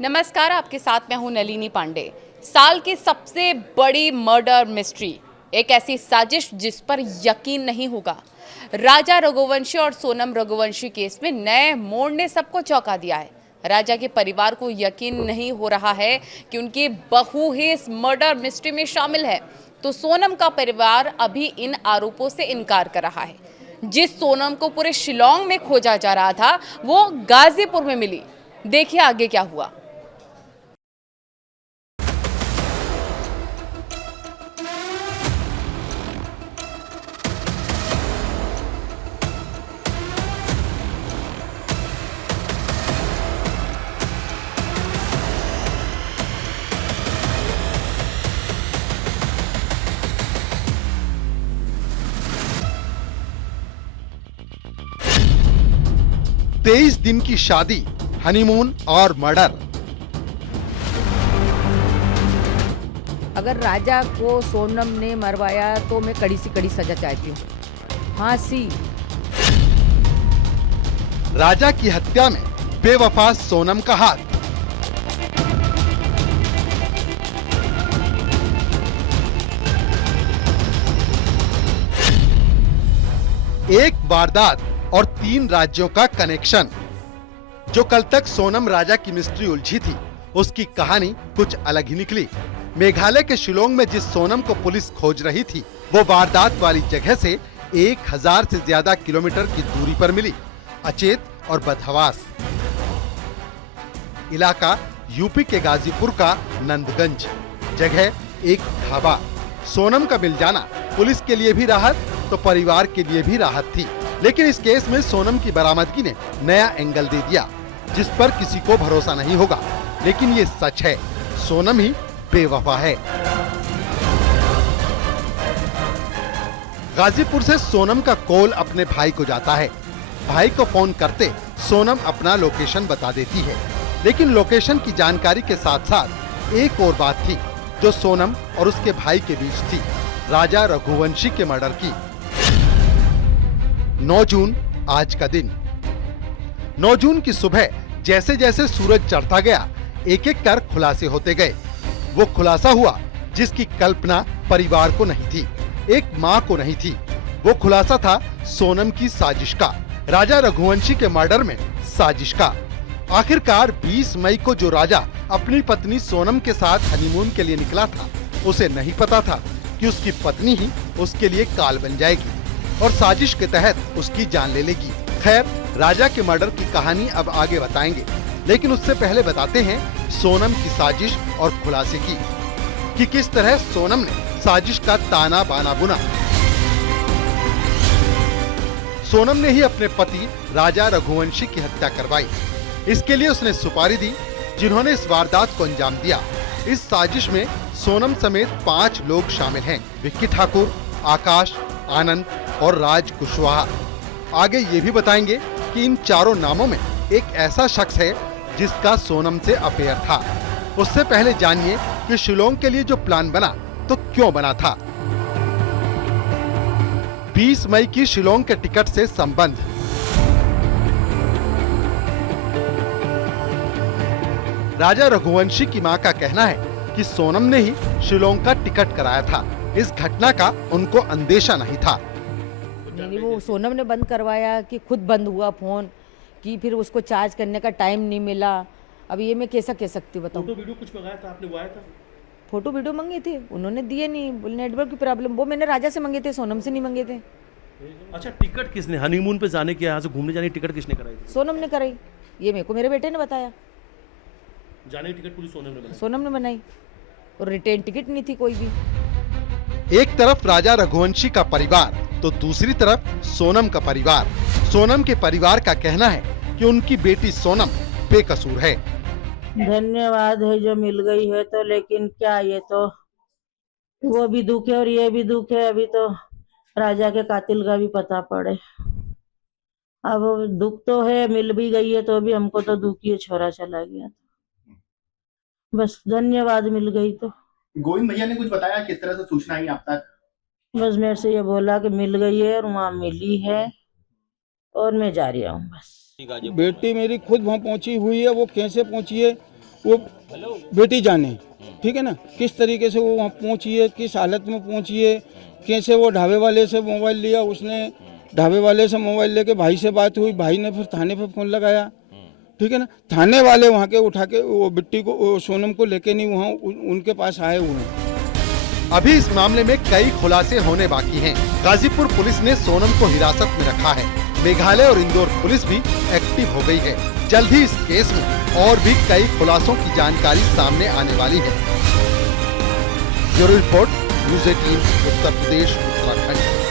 नमस्कार, आपके साथ मैं हूं नलिनी पांडे। साल की सबसे बड़ी मर्डर मिस्ट्री, एक ऐसी साजिश जिस पर यकीन नहीं होगा। राजा रघुवंशी और सोनम रघुवंशी केस में नए मोड़ ने सबको चौंका दिया है। राजा के परिवार को यकीन नहीं हो रहा है कि उनकी बहू ही इस मर्डर मिस्ट्री में शामिल है, तो सोनम का परिवार अभी इन आरोपों से इनकार कर रहा है। जिस सोनम को पूरे शिलोंग में खोजा जा रहा था, वो गाजीपुर में मिली। देखिए आगे क्या हुआ। 23 दिन की शादी, हनीमून और मर्डर। अगर राजा को सोनम ने मरवाया तो मैं कड़ी से कड़ी सजा चाहती हूँ, फांसी। राजा की हत्या में बेवफा सोनम का हाथ। एक वारदात और 3 राज्यों का कनेक्शन। जो कल तक सोनम राजा की मिस्ट्री उलझी थी, उसकी कहानी कुछ अलग ही निकली। मेघालय के शिलोंग में जिस सोनम को पुलिस खोज रही थी, वो वारदात वाली जगह से 1000 से ज्यादा किलोमीटर की दूरी पर मिली, अचेत और बदहवास। इलाका यूपी के गाजीपुर का नंदगंज। जगह एक ढाबा। सोनम का मिल जाना पुलिस के लिए भी राहत तो परिवार के लिए भी राहत थी। लेकिन इस केस में सोनम की बरामदगी ने नया एंगल दे दिया, जिस पर किसी को भरोसा नहीं होगा। लेकिन ये सच है, सोनम ही बेवफा है। गाजीपुर से सोनम का कॉल अपने भाई को जाता है। भाई को फोन करते सोनम अपना लोकेशन बता देती है। लेकिन लोकेशन की जानकारी के साथ साथ एक और बात थी जो सोनम और उसके भाई के बीच थी, राजा रघुवंशी के मर्डर की। 9 जून आज का दिन। 9 जून की सुबह जैसे जैसे सूरज चढ़ता गया, एक एक कर खुलासे होते गए। वो खुलासा हुआ जिसकी कल्पना परिवार को नहीं थी, एक माँ को नहीं थी। वो खुलासा था सोनम की साजिश का, राजा रघुवंशी के मर्डर में साजिश का। आखिरकार 20 मई को जो राजा अपनी पत्नी सोनम के साथ हनीमून के लिए निकला था, उसे नहीं पता था कि उसकी पत्नी ही उसके लिए काल बन जाएगी और साजिश के तहत उसकी जान ले लेगी। खैर, राजा के मर्डर की कहानी अब आगे बताएंगे, लेकिन उससे पहले बताते हैं सोनम की साजिश और खुलासे की कि किस तरह सोनम ने साजिश का ताना बाना बुना। सोनम ने ही अपने पति राजा रघुवंशी की हत्या करवाई। इसके लिए उसने सुपारी दी, जिन्होंने इस वारदात को अंजाम दिया। इस साजिश में सोनम समेत 5 लोग शामिल हैं, विक्की ठाकुर, आकाश, आनंद और राज कुशवाहा। आगे ये भी बताएंगे कि इन चारों नामों में एक ऐसा शख्स है जिसका सोनम से अफेयर था। उससे पहले जानिए कि शिलोंग के लिए जो प्लान बना तो क्यों बना था। 20 मई की शिलोंग के टिकट से संबंध। राजा रघुवंशी की मां का कहना है कि सोनम ने ही शिलोंग का टिकट कराया था। इस घटना का उनको अंदेशा नहीं था। नहीं, वो सोनम ने बंद करवाया कि खुद बंद हुआ फोन, कि फिर उसको चार्ज करने का टाइम नहीं मिला। अब ये मैं कैसा कह सकती हूँ, बताओ। फोटो वीडियो कुछ मंगाया था आपने, वो आया था? फोटो वीडियो मंगे थे, उन्होंने दिए नहीं, बोले नेटवर्क की प्रॉब्लम। वो मैंने राजा से मंगे थे, सोनम से नहीं मंगे थे। अच्छा, टिकट किसने, हनीमून पे जाने की, यहाँ से घूमने जाने की टिकट किसने कराई थी? सोनम ने कराई, ये मेरे को मेरे बेटे ने बताया। जाने की टिकट पूरी सोनम ने बनाई? सोनम ने बनाई, और रिटर्न टिकट नहीं थी कोई भी। एक तरफ राजा रघुवंशी का परिवार तो दूसरी तरफ सोनम का परिवार। सोनम के परिवार का कहना है कि उनकी बेटी सोनम बेकसूर है। धन्यवाद है जो मिल गई है, तो लेकिन क्या, ये तो वो भी दुख है और ये भी दुख है। अभी तो राजा के कातिल का भी पता पड़े। अब दुख तो है, मिल भी गई है तो भी हमको तो दुख ही है, छोरा चला गया। बस धन्यवाद, मिल गई तो। गोविंद भैया ने कुछ बताया किस तरह से सूचना आई आप तक? बस मेरे से ये बोला कि मिल गई है और वहाँ मिली है और मैं जा रही हूँ बस। बेटी मेरी खुद वहाँ पहुंची हुई है। वो कैसे पहुंची है वो बेटी जाने, ठीक है ना, किस तरीके से वो वहाँ पहुँची है, किस हालत में पहुँची है, कैसे वो ढाबे वाले से मोबाइल लिया, उसने ढाबे वाले से मोबाइल लेके भाई से बात हुई, भाई ने फिर थाने पे फ़ोन लगाया, ठीक है ना, थाने वाले वहाँ के उठा के वो बिट्टी को, सोनम को लेके नहीं वहाँ उनके पास आए हुए हैं। अभी इस मामले में कई खुलासे होने बाकी हैं। गाजीपुर पुलिस ने सोनम को हिरासत में रखा है। मेघालय और इंदौर पुलिस भी एक्टिव हो गई है। जल्द ही इस केस में और भी कई खुलासों की जानकारी सामने आने वाली है। Bureau report, news 18, Uttar Pradesh, Uttarakhand.